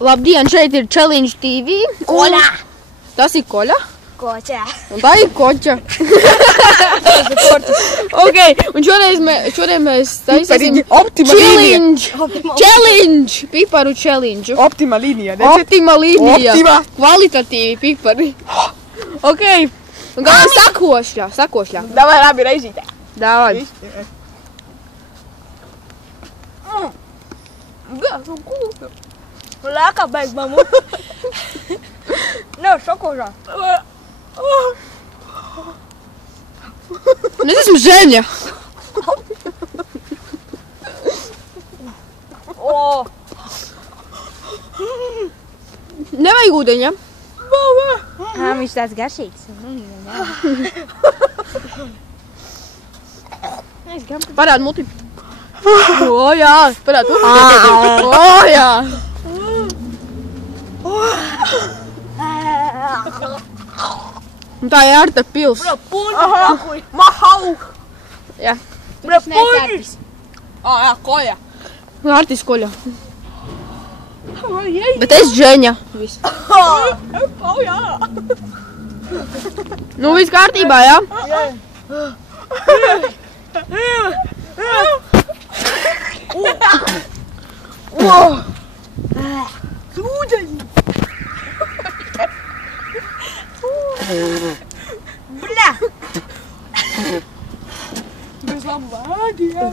Labdien, šeit ir Challenge TV. Koļa! Tas ir Koļa? Koča! Un tā ir Koča. Ok, un šodien mēs taisīsim Challenge! Piparu challenge. Optima līnija, Optima līnija. Optima. Kvalitatīvi pipari. Ok, un galvenais sakošļā. Davai, labi, reizītē. Davai. Lēkā beig, mamu. Nav šokožā. Un es esmu Ženja. Nevajag ūdeņa. Viņš tāds garšīgs. Parād muti. O, jā, parād muti. O, jā. Un tā ir Arta pils. Mahau! Jā. Puņi! Jā, Koļa. Artis Koļa. Bet es Ženja. Viss. Jā. Nu, viss kārtībā, jā? Sūdeņi! Bļa! Bez labu vārdi, jā.